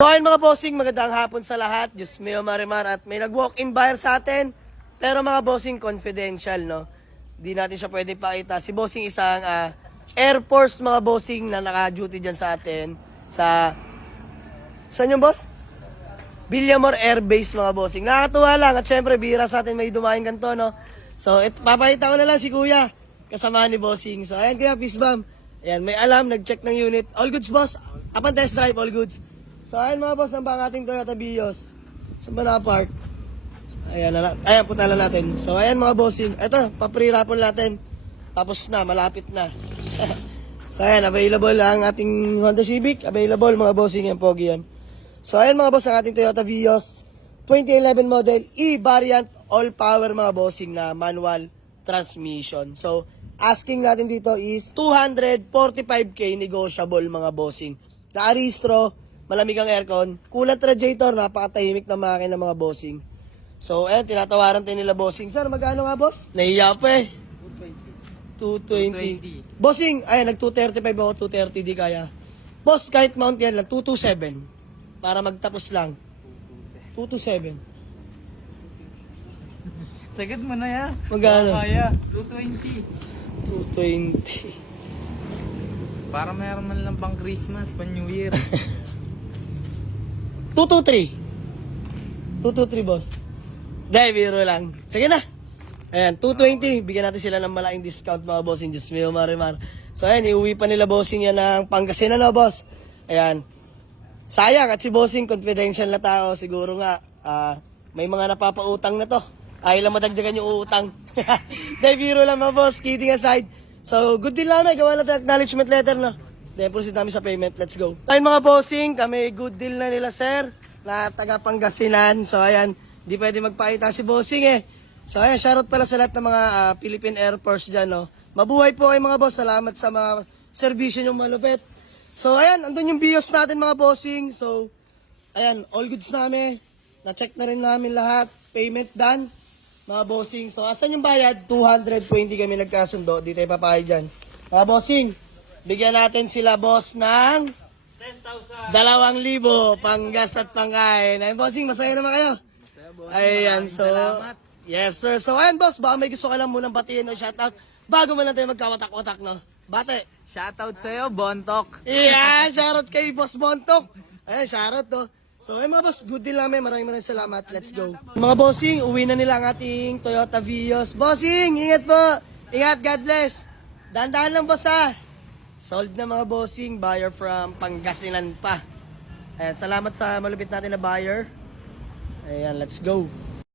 So ayun mga bossing, magandang hapon sa lahat. Diyos mio marimar at may nag-walk-in buyer sa atin. Pero mga bossing, confidential, no? Di natin siya pwede pakita. Si bossing isang Air Force mga bossing na naka-duty dyan sa atin. Saan yung boss? Villamor Air Base mga bossing. Nakakatuwa lang at syempre bihira sa atin may dumaing ganito, no? So papakita ko na lang si kuya. Kasama ni bossing. So ayan kaya peace bomb. Ayan, may alam, nag-check ng unit. All goods boss. Upon test drive, all goods. So ayan mga boss, ang bang ating Toyota Vios. Saan ba na-park? Ayan, punta lang natin. So ayan mga bossing. Ito, papre-rapon natin. Tapos na, malapit na. So ayan, available ang ating Honda Civic. Available mga bossing, yan pogi yan. So ayan mga boss, ang ating Toyota Vios 2011 model E-variant all-power mga bossing na manual transmission. So asking natin dito is 245k negotiable mga bossing. Nakarehistro, malamig ang aircon, coolant radiator, napakatahimik na makina mga bossing. So, ayan, tinatawaran tayo nila bossing. Sir, magkano nga boss? Nahiya pa eh. 220. Bossing, ayan, nag-235 ako, 230 di kaya. Boss, kahit mount yan lang, 227. Para magtapos lang. 227. Sagad mo na ya. Magkano? Kaya, 220. 220. Para mayroon man lang pang Christmas, pang New Year. 223. 223, boss. Dahil, biro lang. Sige na. Ayan, 220. Bigyan natin sila ng malaking discount mga bossing. Diyos mio, marimar. So, ayan, iuwi pa nila bossing yan ng Pangasinan na, boss. Ayan. Sayang, at si bossing, confidential na tao. Siguro nga, may mga napapautang na to. Ayaw lang madagdagan yung utang. Dahil, biro lang mga boss. Kidding aside. So, good deal lang, gawa lang tayo acknowledgement letter na. Then, proceed namin sa payment. Let's go. Ayun mga bossing, kami good deal na nila, sir. Na taga Pangasinan. So, ayan, di pwede magpakita si bossing eh. So, ayan, shoutout pala sa lahat ng mga Philippine Air Force dyan, no. Mabuhay po kayo mga boss. Salamat sa mga servisyo nyo malupit. So, ayan, andun yung bios natin mga bossing. So, ayan, all goods namin. Na-check na rin namin lahat. Payment done. Mga bossing. So, asan yung bayad? 220 kami nagkasundo. Di tayo papayag dyan. Mga bossing, bigyan natin sila boss ng 2,000 panggas at pangkain. Ayun, bossing, masaya naman kayo. Masaya, boss. Ayan, so, Salamat. yes sir. So, ayan boss, baka may gusto ka lang munang batiin o shoutout bago mo lang tayo magkawatak-watak, no? Bate. Shoutout sa'yo, Bontok. Yeah, shoutout kay Boss Bontok. Ayan, shoutout, no? So, ayun mga boss, good deal namin. Maraming salamat. Let's go. Mga bossing, uwi na nila ang ating Toyota Vios. Bossing, ingat po. Ingat, God bless. Dahan-dahan lang, boss, ha. Sold na mga bossing. Buyer from Pangasinan pa. Ayan, salamat sa malupit natin na buyer. Ayan, let's go.